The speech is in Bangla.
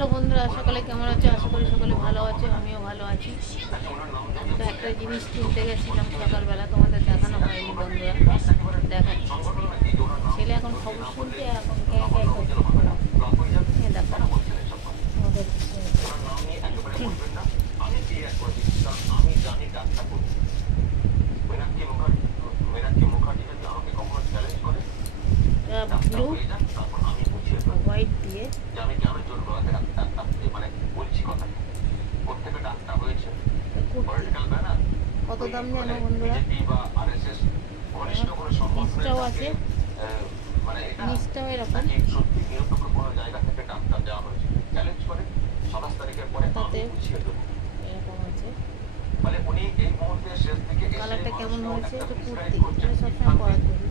হ্যালো বন্ধুরা, সকলে কেমন আছো? আশা করি সকলে ভালো আছো, আমিও ভালো আছি। তো একটা জিনিস কিনতে গেছিলাম সকালবেলা, তোমাদের দেখানো হয়নি বন্ধুরা, দেখাচ্ছি। ছেলে এখন খবর শুনতে এখন ক্যাঁ ক্যাঁ করছে। দেখো আমাদের ব্লু হোয়াইট দিয়ে কত দাম জানো বন্ধুরা? নিচটাও আছে, নিচটাও এরকম, তাতে এরকম আছে। কালারটা কেমন হয়েছে? একটু কুর্তি, এটা সবসময় পরার জন্য